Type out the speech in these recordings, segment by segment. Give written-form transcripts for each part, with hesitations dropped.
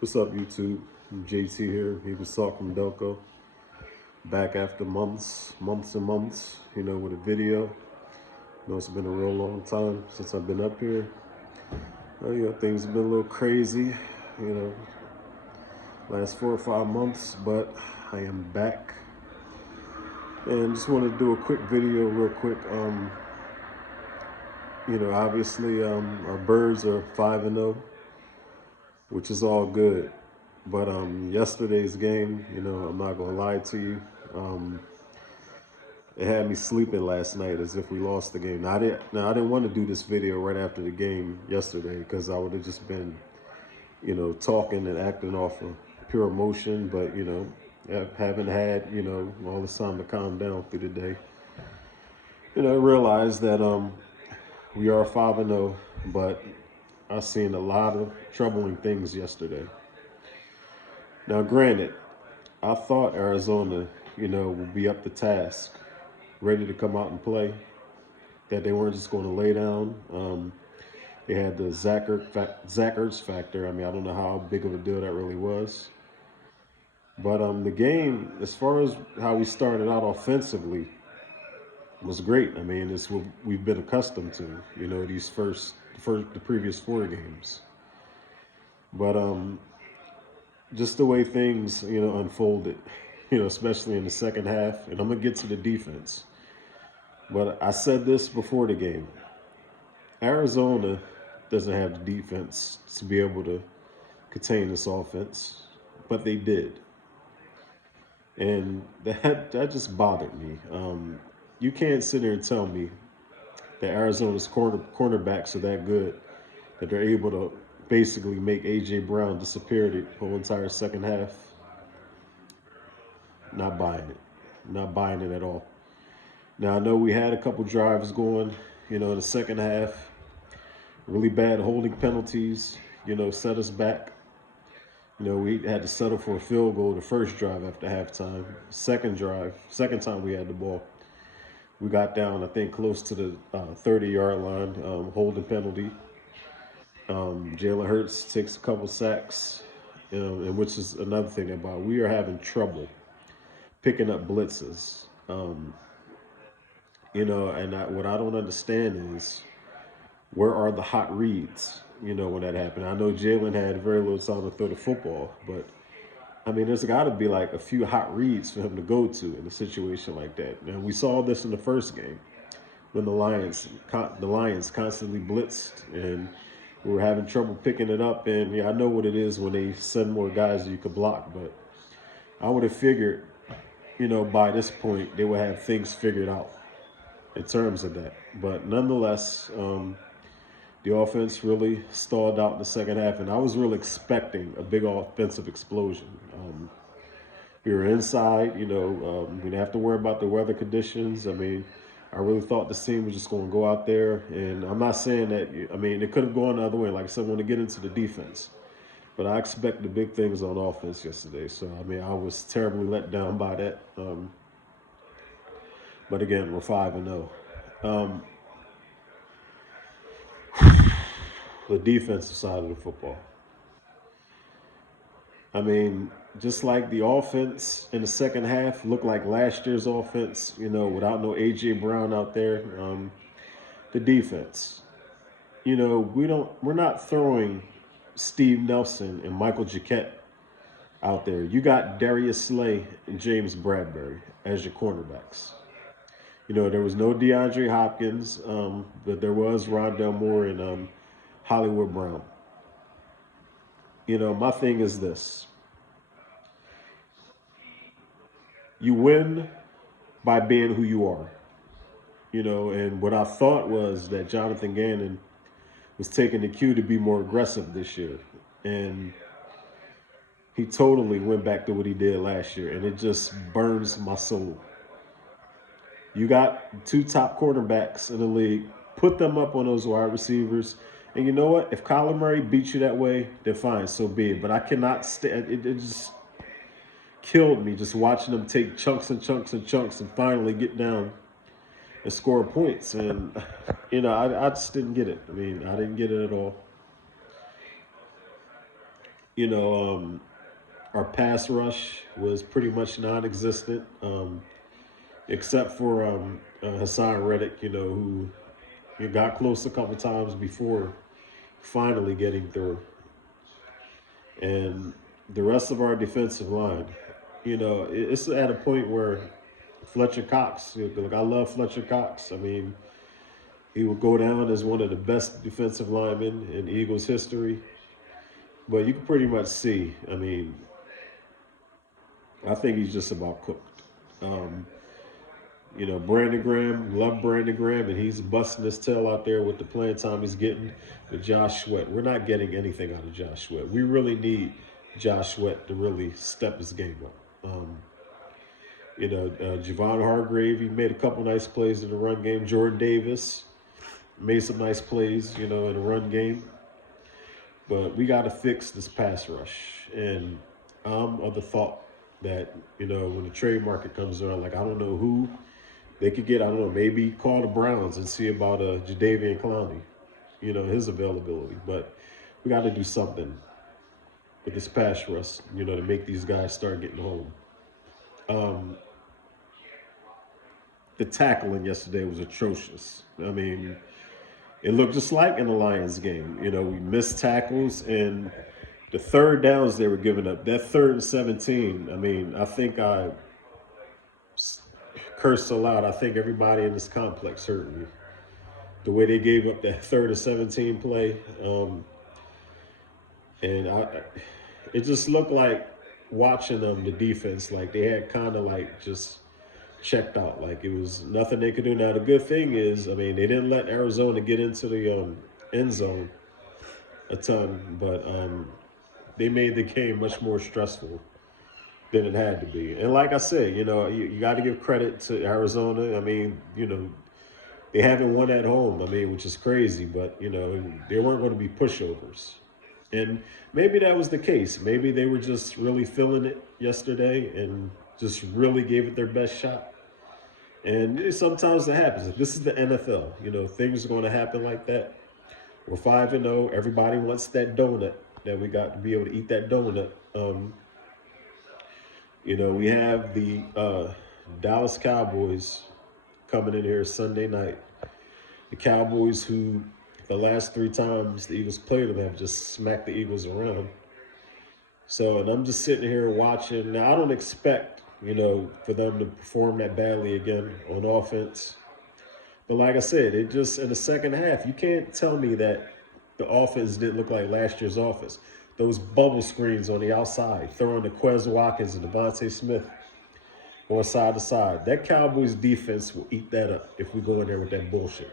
What's up, YouTube? I'm JT here. He was Salt from Delco. Back after months and months, with a video. It's been a real long time since I've been up here. Things have been a little crazy, you know, last 4 or 5 months, but I am back. And just wanted to do a quick video real quick. Obviously, our birds are 5-0, which is all good. But yesterday's game, I'm not gonna lie to you. It had me sleeping last night as if we lost the game. Now I didn't want to do this video right after the game yesterday because I would have just been, talking and acting off of pure emotion. But I haven't had, all this time to calm down through the day. I realized that we are 5-0, but I seen a lot of troubling things yesterday. Now, granted, I thought Arizona, would be up to task, ready to come out and play. That they weren't just going to lay down. They had the Zach Ertz factor. I mean, I don't know how big of a deal that really was. But the game, as far as how we started out offensively, was great. I mean, it's what we've been accustomed to, the previous 4 games. But just the way things, unfolded, especially in the second half. And I'm going to get to the defense. But I said this before the game. Arizona doesn't have the defense to be able to contain this offense, but they did. And that just bothered me. You can't sit there and tell me that Arizona's cornerbacks are that good that they're able to basically make A.J. Brown disappear the whole entire second half. Not buying it. Not buying it at all. Now, I know we had a couple drives going, in the second half. Really bad holding penalties, set us back. We had to settle for a field goal the first drive after halftime. Second time we had the ball, we got down, I think, close to the 30-yard line, holding penalty. Jalen Hurts takes a couple sacks, and which is another thing about we are having trouble picking up blitzes. What I don't understand is where are the hot reads, when that happened. I know Jalen had very little time to throw the football, but I mean, there's got to be like a few hot reads for him to go to in a situation like that. And we saw this in the first game when the Lions constantly blitzed and we were having trouble picking it up. And yeah, I know what it is when they send more guys that you could block, but I would have figured, by this point they would have things figured out in terms of that. But nonetheless, the offense really stalled out in the second half, and I was really expecting a big offensive explosion. We were inside, we didn't have to worry about the weather conditions. I mean, I really thought this team was just going to go out there, and I'm not saying that, it could have gone the other way. Like I said, I want to get into the defense. But I expected big things on offense yesterday. So, I was terribly let down by that. But again, we're 5-0. The defensive side of the football. I mean, just like the offense in the second half looked like last year's offense, without no A.J. Brown out there. The defense, we're not throwing Steve Nelson and Michael Jacquet out there. You got Darius Slay and James Bradbury as your cornerbacks. There was no DeAndre Hopkins, but there was Rondell Moore and Hollywood Brown. My thing is this. You win by being who you are. And what I thought was that Jonathan Gannon was taking the cue to be more aggressive this year. And he totally went back to what he did last year. And it just burns my soul. You got 2 top quarterbacks in the league. Put them up on those wide receivers. And you know what? If Kyler Murray beats you that way, then fine, so be it. But I cannot stand it. It just killed me just watching them take chunks and chunks and chunks and finally get down and score points. And, I just didn't get it. I didn't get it at all. You know, our pass rush was pretty much non-existent, except for Hassan Reddick. You know, who got close a couple times before finally getting through, and the rest of our defensive line. You know, it's at a point where Fletcher Cox. Like, I love Fletcher Cox. I mean, he will go down as one of the best defensive linemen in Eagles history. But you can pretty much see, I mean, I think he's just about cooked. Um, you know, Brandon Graham, love Brandon Graham, and he's busting his tail out there with the playing time he's getting. But Josh Sweat, we're not getting anything out of Josh Sweat. We really need Josh Sweat to really step his game up. You know, Javon Hargrave, he made a couple nice plays in the run game. Jordan Davis made some nice plays, you know, in the run game. But we got to fix this pass rush. And I'm of the thought that, you know, when the trade market comes around, like, I don't know who they could get. I don't know, maybe call the Browns and see about Jadeveon Clowney, you know, his availability. But we got to do something with this pass rush, you know, to make these guys start getting home. The tackling yesterday was atrocious. I mean, it looked just like in the Lions game. You know, we missed tackles, and the third downs they were giving up, that 3rd and 17, I mean, I think I cursed aloud. I think everybody in this complex heard me. The way they gave up that 3rd and 17 play. And it just looked like watching them, the defense, like they had kind of like just checked out. Like it was nothing they could do. Now, the good thing is, I mean, they didn't let Arizona get into the end zone a ton, but they made the game much more stressful than it had to be. And like I said, you know, you got to give credit to Arizona. I mean, you know, they haven't won at home, I mean, which is crazy, but, you know, they weren't going to be pushovers. And maybe that was the case. Maybe they were just really feeling it yesterday and just really gave it their best shot. And sometimes that happens. This is the NFL. You know, things are going to happen like that. We're 5-0. Everybody wants that donut. That we got to be able to eat that donut. You know, we have the Dallas Cowboys coming in here Sunday night. The Cowboys, who the last 3 times the Eagles played them, have just smacked the Eagles around. So, and I'm just sitting here watching. Now, I don't expect, you know, for them to perform that badly again on offense. But like I said, it just, in the second half, you can't tell me that the offense didn't look like last year's offense. Those bubble screens on the outside, throwing to Quez Watkins and Devontae Smith on side to side. That Cowboys defense will eat that up if we go in there with that bullshit.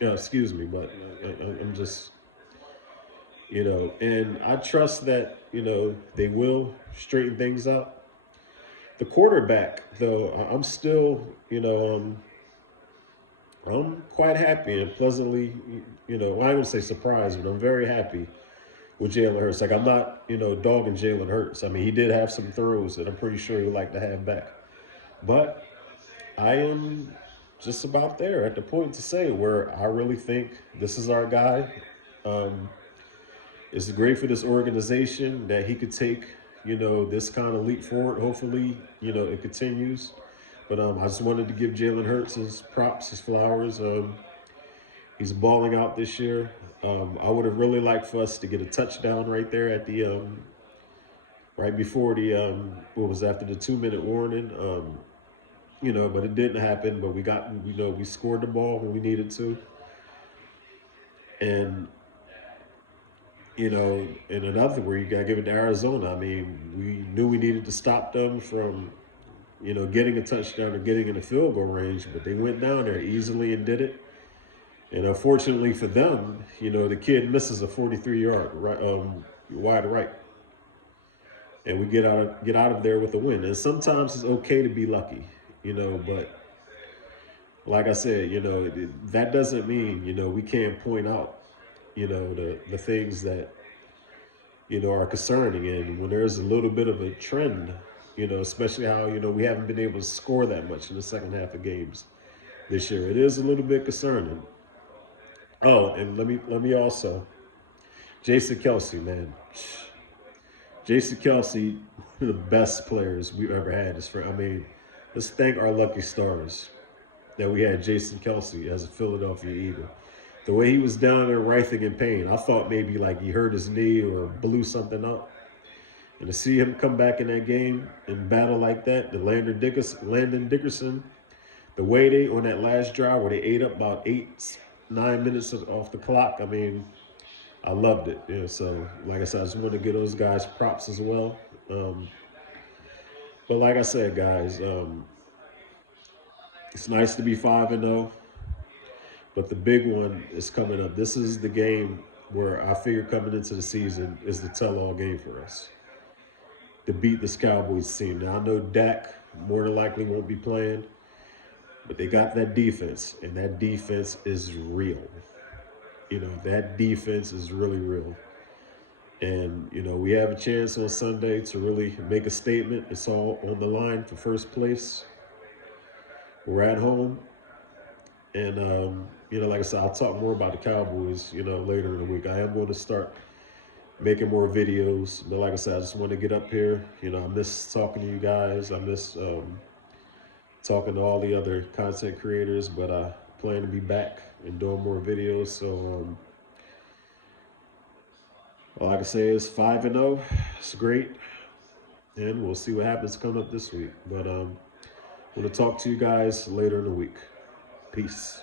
Yeah, excuse me, but I'm just, you know, and I trust that, you know, they will straighten things out. The quarterback, though, I'm still, you know, I'm quite happy and pleasantly, you know, well, I wouldn't say surprised, but I'm very happy with Jalen Hurts. Like, I'm not, you know, dogging Jalen Hurts. I mean, he did have some throws that I'm pretty sure he'd like to have back. But I am just about there at the point to say where I really think this is our guy. It's great for this organization that he could take, you know, this kind of leap forward. Hopefully, you know, it continues. But I just wanted to give Jalen Hurts his props, his flowers. He's balling out this year. I would have really liked for us to get a touchdown right there at the right before the what was after the 2-minute warning. You know, but it didn't happen. But we got, you know, we scored the ball when we needed to, and you know, and another where you got to give it to Arizona. I mean, we knew we needed to stop them from, you know, getting a touchdown or getting in the field goal range, but they went down there easily and did it. And unfortunately for them, you know, the kid misses a 43-yard right, wide right, and we get out of there with a win. And sometimes it's okay to be lucky, you know, but like I said, you know, that doesn't mean, you know, we can't point out, you know, the things that, you know, are concerning. And when there's a little bit of a trend, you know, especially how, you know, we haven't been able to score that much in the second half of games this year, it is a little bit concerning. Oh, and let me also, Jason Kelce, man. Jason Kelsey, one of the best players we've ever had. I mean, let's thank our lucky stars that we had Jason Kelsey as a Philadelphia Eagle. The way he was down there writhing in pain, I thought maybe like he hurt his knee or blew something up. And to see him come back in that game and battle like that, Landon Dickerson, the way they on that last drive where they ate up about 9 minutes off the clock. I mean, I loved it. Yeah, so like I said, I just want to give those guys props as well. But like I said, guys, it's nice to be 5-0, but the big one is coming up. This is the game where I figure coming into the season is the tell-all game for us to beat this Cowboys team. Now I know Dak more than likely won't be playing, but they got that defense, and that defense is real. You know, that defense is really real. And, you know, we have a chance on Sunday to really make a statement. It's all on the line for first place. We're at home. And, you know, like I said, I'll talk more about the Cowboys, you know, later in the week. I am going to start making more videos. But like I said, I just want to get up here. You know, I miss talking to you guys. I miss talking to all the other content creators. But I plan to be back and doing more videos. So, all I can say is 5-0. It's great. And we'll see what happens coming up this week. But I'm going to talk to you guys later in the week. Peace.